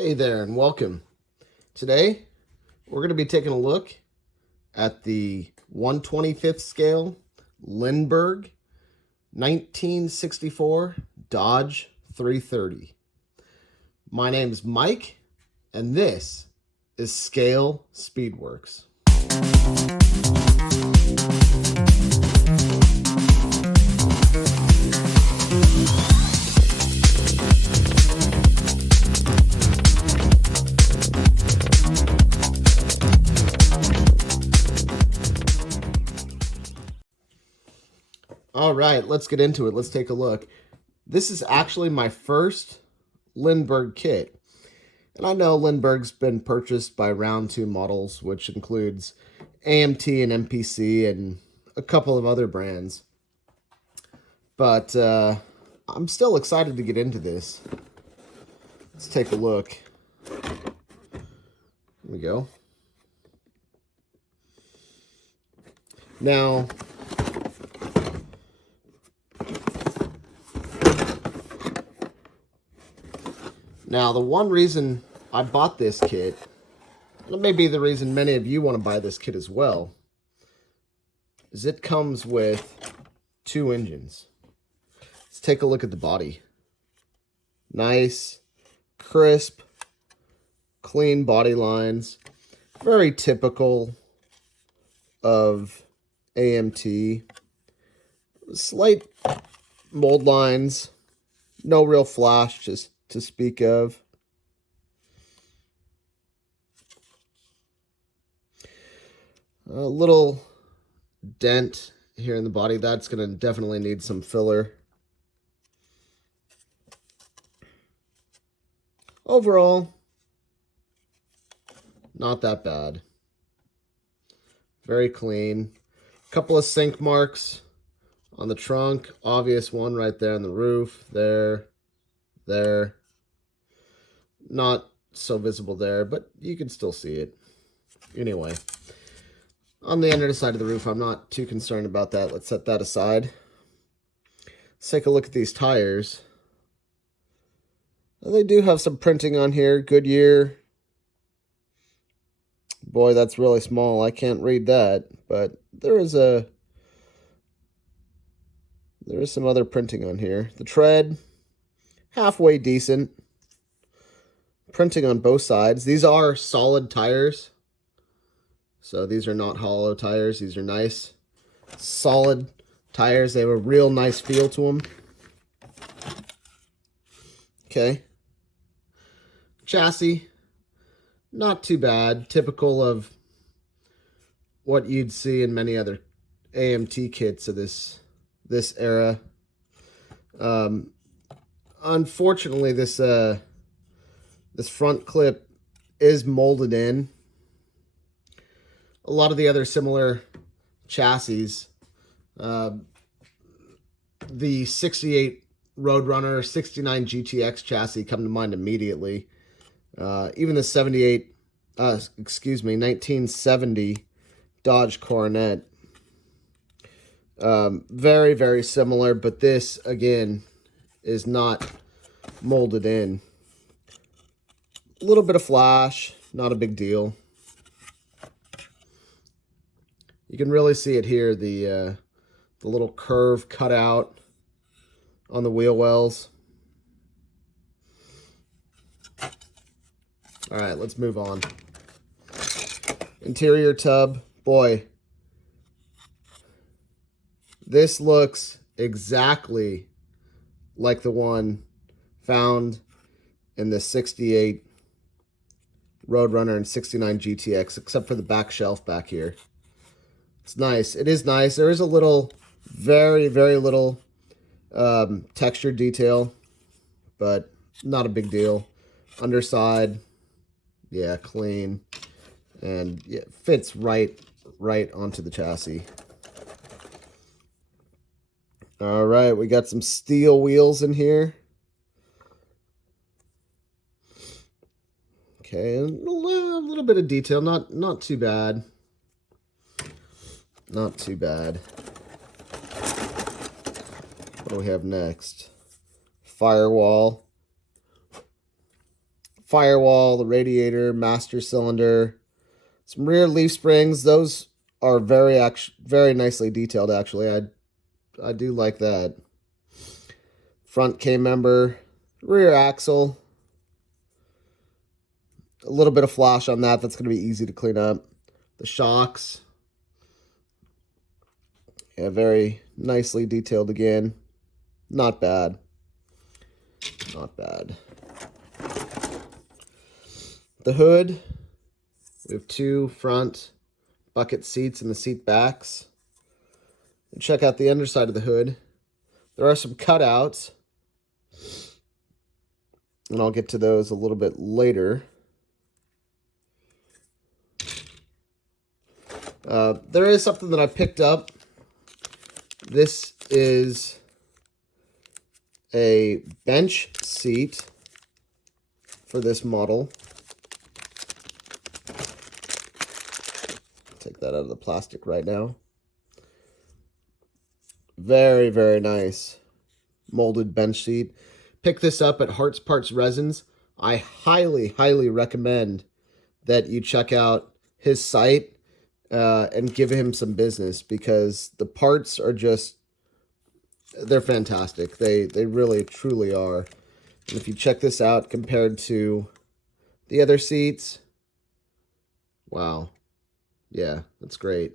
Hey there and welcome. Today we're going to be taking a look at the 1/25th scale Lindberg 1964 Dodge 330. My name's Mike and this is Scale Speedworks. All right, let's get into it. Let's take a look. This is actually my first Lindberg kit. And I know Lindberg's been purchased by round 2 models, which includes AMT and MPC and a couple of other brands. But I'm still excited to get into this. Let's take a look. Here we go. Now, the one reason I bought this kit, and it may be the reason many of you want to buy this kit as well, is it comes with 2 engines. Let's take a look at the body. Nice, crisp, clean body lines. Very typical of AMT. Slight mold lines. No real flash just to speak of. A little dent here in the body. That's going to definitely need some filler. Overall, not that bad. Very clean. Couple of sink marks on the trunk. Obvious one right there on the roof. There. Not so visible there, but you can still see it. Anyway, on the under side of the roof, I'm not too concerned about that. Let's set that aside. Let's take a look at these tires. They do have some printing on here. Goodyear. Boy, that's really small. I can't read that, but there is some other printing on here. The tread, halfway decent. Printing on both sides. These are solid tires. So these are not hollow tires. These are nice, solid tires. They have a real nice feel to them. Okay. Chassis, not too bad. Typical of what you'd see in many other AMT kits of this era. Unfortunately, this front clip is molded in. A lot of the other similar chassis, the 68 Roadrunner, 69 GTX chassis come to mind immediately. Even the 1970 Dodge Coronet. Very, very similar, but this, again, is not molded in. A little bit of flash, not a big deal. You can really see it here, the little curve cut out on the wheel wells. All right, let's move on. Interior tub. Boy, this looks exactly like the one found in the 68 Roadrunner and 69 GTX, except for the back shelf back here. It's nice. It is nice. There is a little, very, very little texture detail, but not a big deal. Underside, yeah, clean, and yeah, fits right onto the chassis. All right, we got some steel wheels in here. Okay, a little bit of detail, not too bad. Not too bad. What do we have next? Firewall. firewall, the radiator, master cylinder, some rear leaf springs. Those are very nicely detailed, actually. I do like that. Front K-member, rear axle. A little bit of flash on that. That's going to be easy to clean up. The shocks. Yeah, very nicely detailed again. Not bad. Not bad. The hood. We have 2 front bucket seats in the seat backs. And check out the underside of the hood. There are some cutouts. And I'll get to those a little bit later. There is something that I picked up. This is a bench seat for this model. Take that out of the plastic right now. Very, very nice molded bench seat. Pick this up at Hearts Parts Resins. I highly, highly recommend that you check out his site and give him some business, because the parts are just, they're fantastic. They really, truly are. And if you check this out compared to the other seats, wow. Yeah, that's great.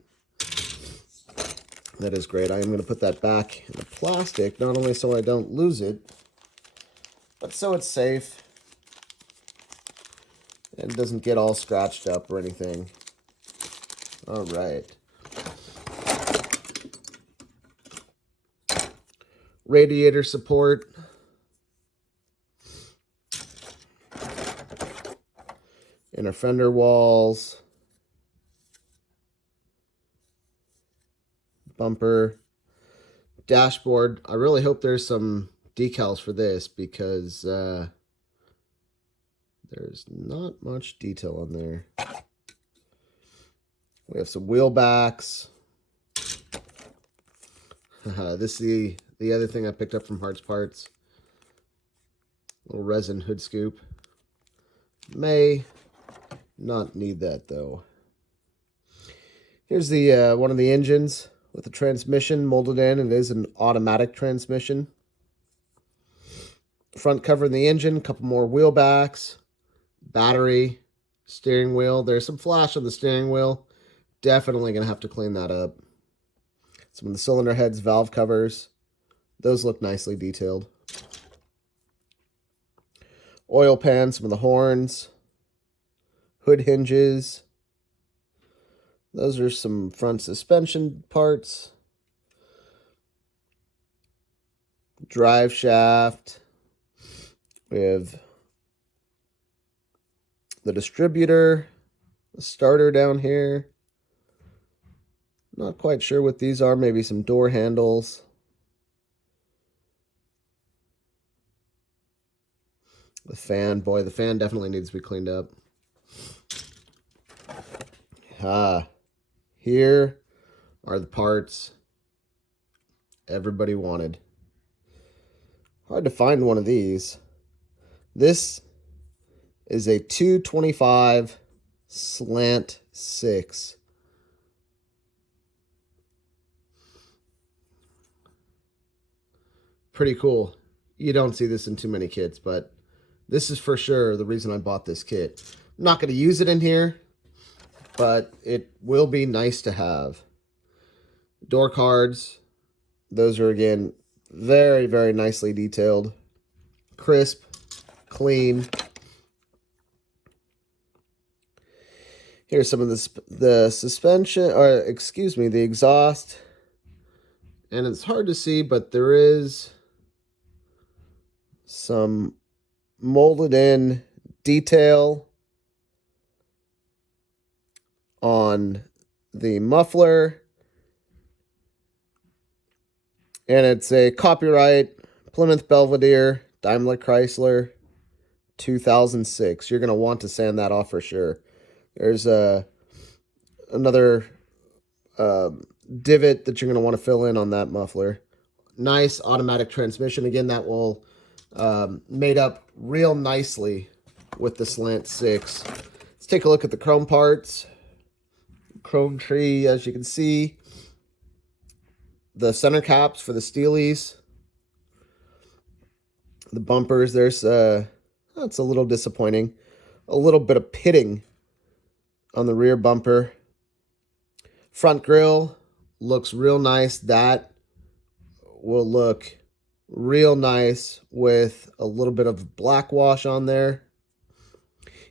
That is great. I am going to put that back in the plastic, not only so I don't lose it, but so it's safe and doesn't get all scratched up or anything. All right. Radiator support. Inner fender walls. Bumper. Dashboard. I really hope there's some decals for this, because there's not much detail on there. We have some wheel backs. This is the other thing I picked up from Hearts Parts. Little resin hood scoop. May not need that though. Here's the one of the engines with the transmission molded in. It is an automatic transmission. Front cover of the engine, a couple more wheel backs, battery, steering wheel. There's some flash on the steering wheel. Definitely going to have to clean that up. Some of the cylinder heads, valve covers. Those look nicely detailed. Oil pan, some of the horns. Hood hinges. Those are some front suspension parts. Drive shaft. We have the distributor, the starter down here. Not quite sure what these are. Maybe some door handles. The fan. Boy, the fan definitely needs to be cleaned up. Here are the parts everybody wanted. Hard to find one of these. This is a 225 slant 6. Pretty cool. You don't see this in too many kits, but this is for sure the reason I bought this kit. I'm not going to use it in here, but it will be nice to have. Door cards. Those are, again, very, very nicely detailed. Crisp. Clean. Here's some of the suspension, or excuse me, the exhaust. And it's hard to see, but there is some molded in detail on the muffler. And it's a copyright Plymouth Belvedere Daimler Chrysler 2006. You're going to want to sand that off for sure. There's another divot that you're going to want to fill in on that muffler. Nice automatic transmission. Again, that will made up real nicely with the slant 6. Let's take a look at the chrome parts. Chrome tree, as you can see. The center caps for the steelies. The bumpers, there's that's a little disappointing. A little bit of pitting on the rear bumper. Front grille looks real nice. That will look real nice with a little bit of black wash on there.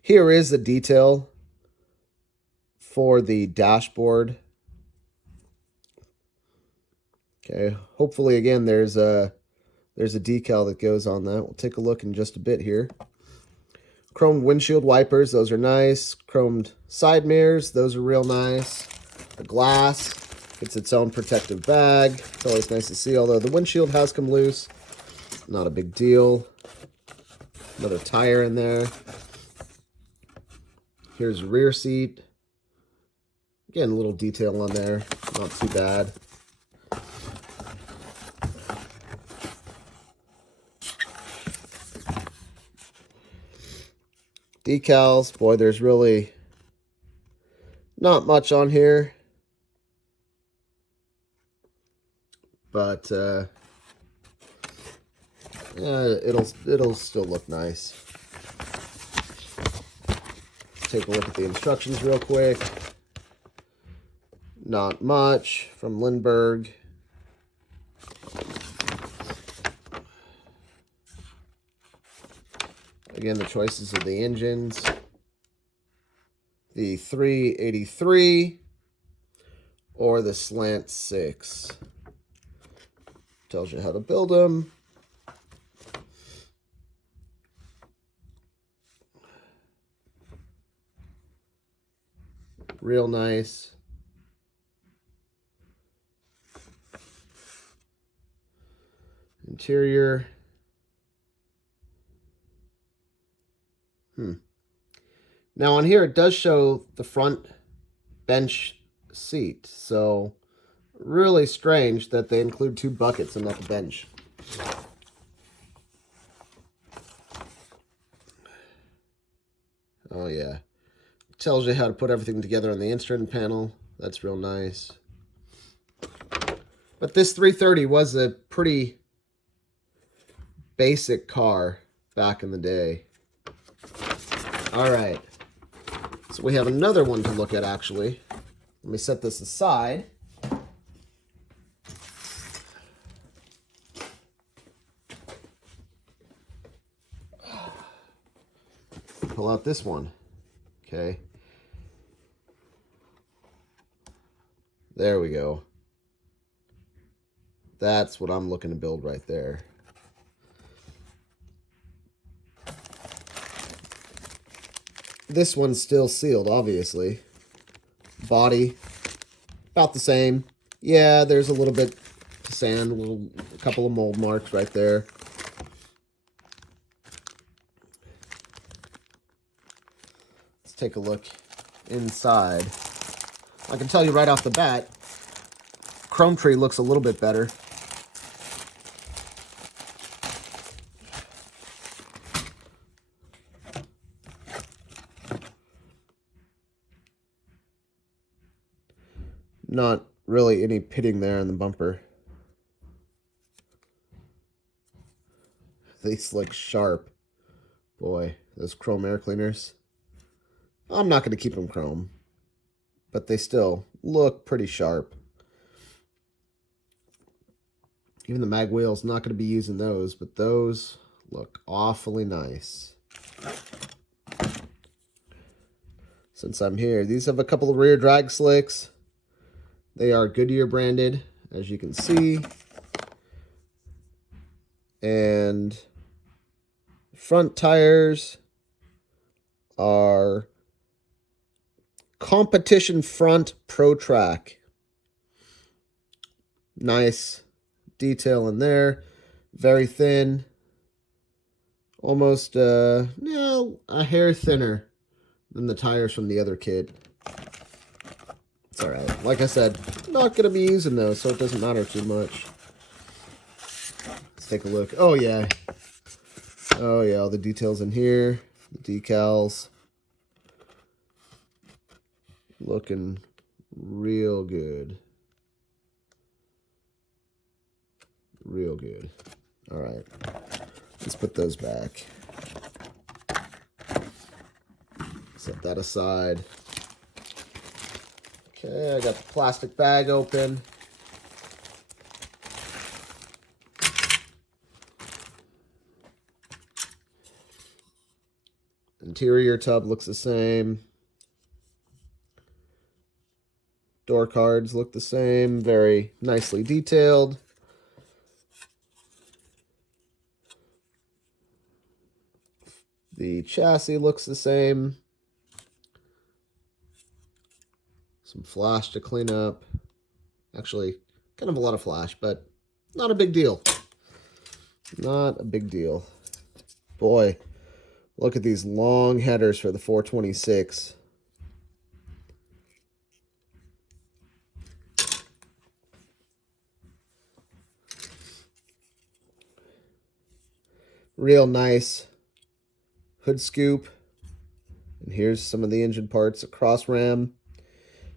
Here is the detail for the dashboard. Okay, hopefully again there's a decal that goes on that. We'll take a look in just a bit here. Chromed windshield wipers, those are nice. Chromed side mirrors, those are real nice. The glass gets its own protective bag. It's always nice to see, although the windshield has come loose. Not a big deal. Another tire in there. Here's the rear seat. Again, a little detail on there. Not too bad. Decals, boy, there's really not much on here. But yeah, it'll still look nice. Take a look at the instructions real quick. Not much from Lindberg. Again, the choices of the engines. The 383 or the slant 6. Tells you how to build them. Real nice. Interior. Now on here it does show the front bench seat, so really strange that they include 2 buckets and not the bench. Oh yeah. It tells you how to put everything together on the instrument panel. That's real nice. But this 330 was a pretty basic car back in the day. All right. So we have another one to look at, actually. Let me set this aside. Pull out this one. Okay. There we go. That's what I'm looking to build right there. This one's still sealed, obviously. Body, about the same. Yeah, there's a little bit of sand, a couple of mold marks right there. Let's take a look inside. I can tell you right off the bat, chrome tree looks a little bit better. Not really any pitting there in the bumper. These look sharp. Boy, those chrome air cleaners. I'm not going to keep them chrome, but they still look pretty sharp. Even the mag wheels, not going to be using those, but those look awfully nice. Since I'm here, these have a couple of rear drag slicks. They are Goodyear branded, as you can see. And front tires are Competition Front Pro Track. Nice detail in there. Very thin. Almost a hair thinner than the tires from the other kit. It's alright. Like I said, not going to be using those, so it doesn't matter too much. Let's take a look. Oh, yeah. Oh, yeah, all the details in here. The decals looking real good. Real good. All right. Let's put those back. Set that aside. Okay, I got the plastic bag open. Interior tub looks the same. Door cards look the same. Very nicely detailed. The chassis looks the same. Some flash to clean up. Actually, kind of a lot of flash, but not a big deal. Not a big deal. Boy, look at these long headers for the 426. Real nice hood scoop. And here's some of the engine parts. A cross ram,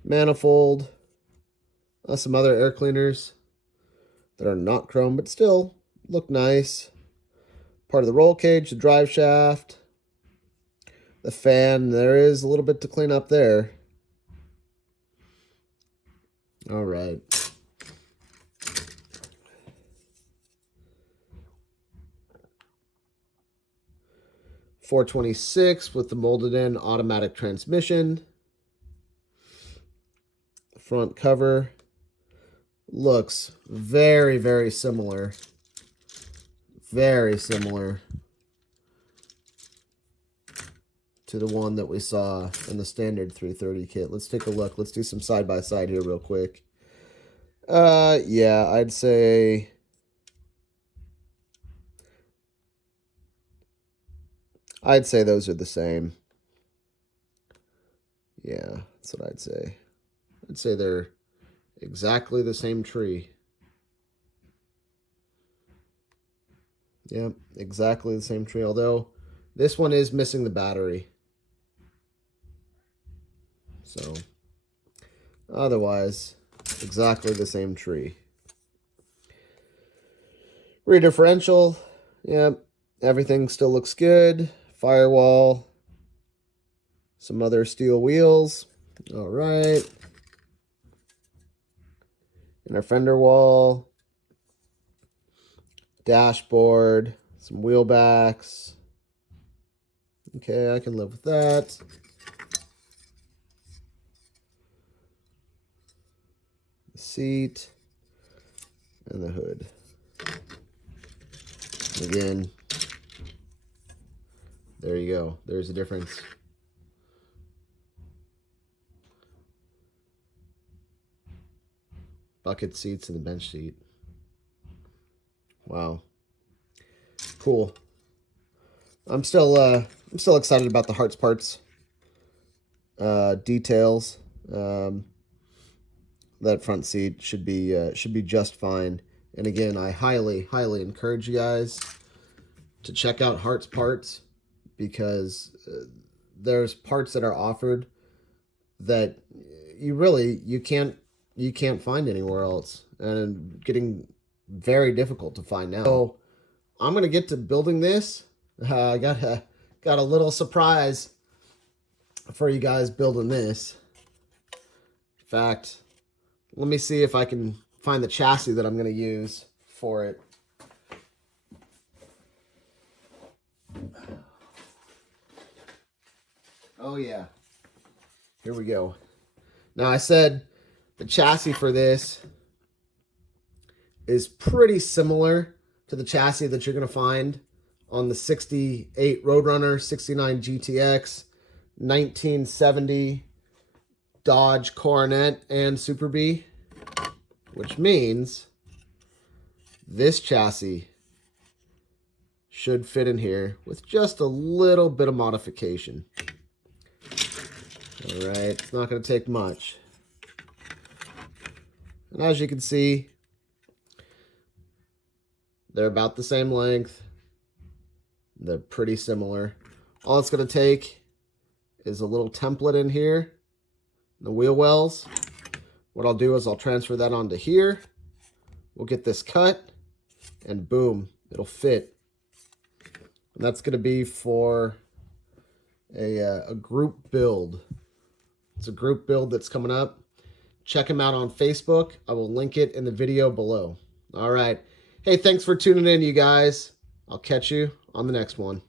manifold, some other air cleaners that are not chrome, but still look nice. Part of the roll cage, the drive shaft, the fan. There is a little bit to clean up there. All right. .426 with the molded in automatic transmission. The front cover looks very, very similar. Very similar to the one that we saw in the standard 330 kit. Let's take a look. Let's do some side by side here real quick. Yeah, I'd say those are the same. Yeah, that's what I'd say. I'd say they're exactly the same tree. Yep, exactly the same tree, although this one is missing the battery. So, otherwise, exactly the same tree. Rear differential, yep, everything still looks good. Firewall, some other steel wheels. All right. Inner fender wall, dashboard, some wheel backs. Okay, I can live with that. The seat and the hood. Again, there you go. There's a difference. Bucket seats and the bench seat. Wow. Cool. I'm still excited about the Hearts Parts details. That front seat should be just fine. And again, I highly encourage you guys to check out Hearts Parts, because there's parts that are offered that you can't find anywhere else, and getting very difficult to find now. So I'm gonna get to building this. I got a little surprise for you guys building this. In fact, let me see if I can find the chassis that I'm gonna use for it. Oh yeah, here we go. Now I said the chassis for this is pretty similar to the chassis that you're going to find on the 68 Roadrunner, 69 GTX, 1970 Dodge Coronet and Super Bee, which means this chassis should fit in here with just a little bit of modification. All right, it's not going to take much. And as you can see, they're about the same length. They're pretty similar. All it's going to take is a little template in here, the wheel wells. What I'll do is I'll transfer that onto here. We'll get this cut, and boom, it'll fit. And that's going to be for a group build. It's a group build that's coming up. Check them out on Facebook. I will link it in the video below. All right. Hey, thanks for tuning in, you guys. I'll catch you on the next one.